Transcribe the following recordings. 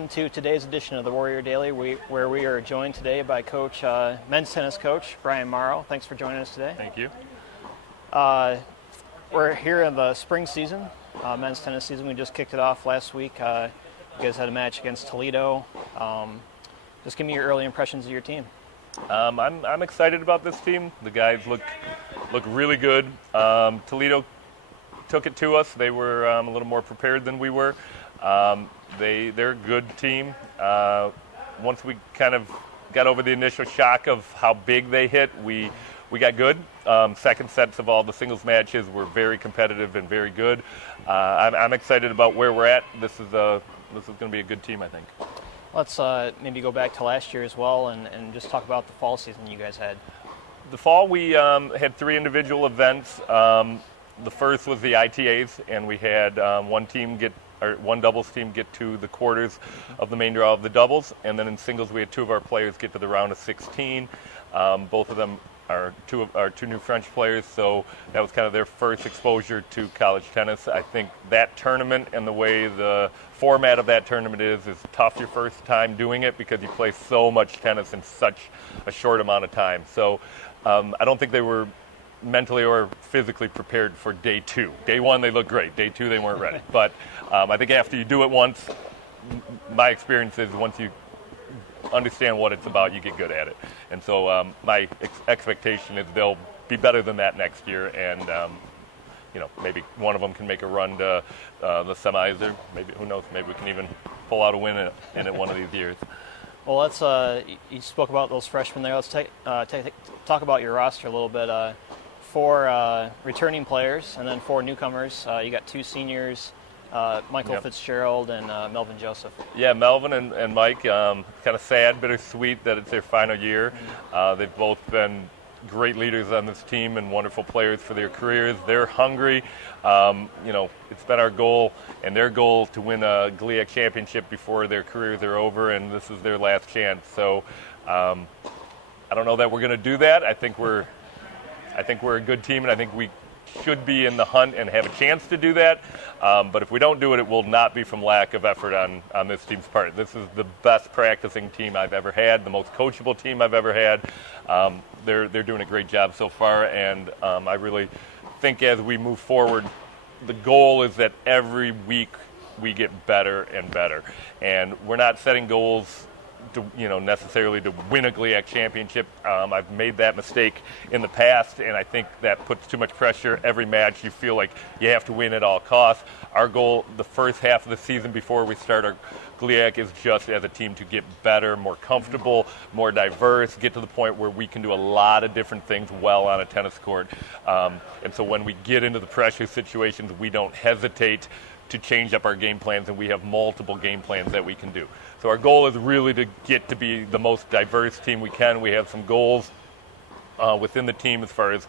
welcome to today's edition of the Warrior Daily, where we are joined today by men's tennis coach, Bryan Morrow. Thanks for joining us today. Thank you. We're here in the spring season, men's tennis season. We just kicked it off last week. You guys had a match against Toledo. Just give me your early impressions of your team. I'm excited about this team. The guys look really good. Toledo took it to us. They were a little more prepared than we were. They're a good team. Once we kind of got over the initial shock of how big they hit, we got good. Second sets of all the singles matches were very competitive and very good. I'm excited about where we're at. This is going to be a good team, I think. Let's maybe go back to last year as well and just talk about the fall season you guys had. The fall, we had 3 individual events. The first was the ITAs, and we had one doubles team get to the quarters of the main draw of the doubles, and then in singles we had 2 of our players get to the round of 16. Both of them are two new French players, so that was kind of their first exposure to college tennis. I think that tournament and the way the format of that tournament is tough your first time doing it because you play so much tennis in such a short amount of time. So I don't think they were mentally or physically prepared for day 2. Day 1 they looked great. Day 2 they weren't ready. But I think after you do it once, my experience is once you understand what it's about, you get good at it. And so my expectation is they'll be better than that next year, and maybe one of them can make a run to the semis, or maybe, who knows, maybe we can even pull out a win in it one of these years. Well, let's. You spoke about those freshmen there. Let's talk about your roster a little bit. 4 returning players and then 4 newcomers. You got 2 seniors, Michael Yep. Fitzgerald and Melvin Joseph. Yeah, Melvin and Mike, kind of sad, bittersweet that it's their final year. They've both been great leaders on this team and wonderful players for their careers. They're hungry. It's been our goal and their goal to win a GLIAC championship before their careers are over, and this is their last chance. So I don't know that we're going to do that. I think we're a good team, and I think we should be in the hunt and have a chance to do that. But if we don't do it, it will not be from lack of effort on this team's part. This is the best practicing team I've ever had, the most coachable team I've ever had. They're doing a great job so far, and I really think as we move forward, the goal is that every week we get better and better. And we're not setting goals necessarily to win a GLIAC championship. I've made that mistake in the past, and I think that puts too much pressure. Every match you feel like you have to win at all costs. Our goal the first half of the season before we start our GLIAC is just as a team to get better, more comfortable, more diverse, get to the point where we can do a lot of different things well on a tennis court. And so when we get into the pressure situations, we don't hesitate to change up our game plans, and we have multiple game plans that we can do. So our goal is really to get to be the most diverse team we can. We have some goals within the team as far as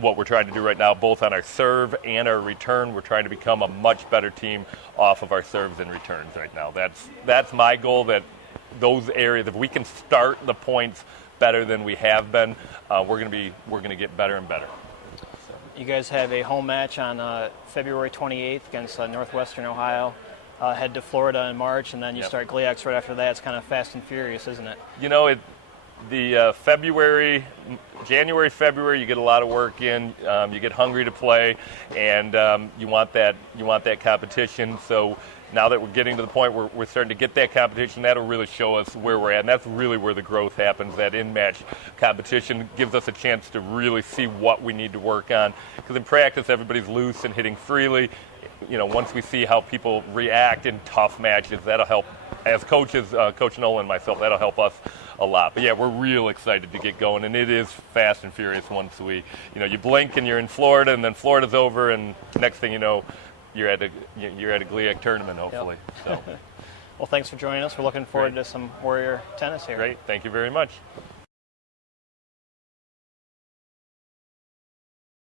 what we're trying to do right now, both on our serve and our return. We're trying to become a much better team off of our serves and returns right now. That's my goal, that those areas, if we can start the points better than we have been, we're going to get better and better. You guys have a home match on February 28th against Northwestern Ohio. Head to Florida in March, and then you start GLIACs right after that. It's kind of fast and furious, isn't it? January, February, you get a lot of work in. You get hungry to play, and you want that competition. So now that we're getting to the point where we're starting to get that competition, that'll really show us where we're at, and that's really where the growth happens. That in-match competition gives us a chance to really see what we need to work on, because in practice everybody's loose and hitting freely. Once we see how people react in tough matches, that'll help, as coaches, Coach Nolan and myself, that'll help us a lot. But yeah, we're real excited to get going, and it is fast and furious once you blink and you're in Florida, and then Florida's over, and next thing you know, you're at a GLIAC tournament, hopefully. Yep. So, well, thanks for joining us. We're looking forward to some Warrior tennis here. Great. Thank you very much.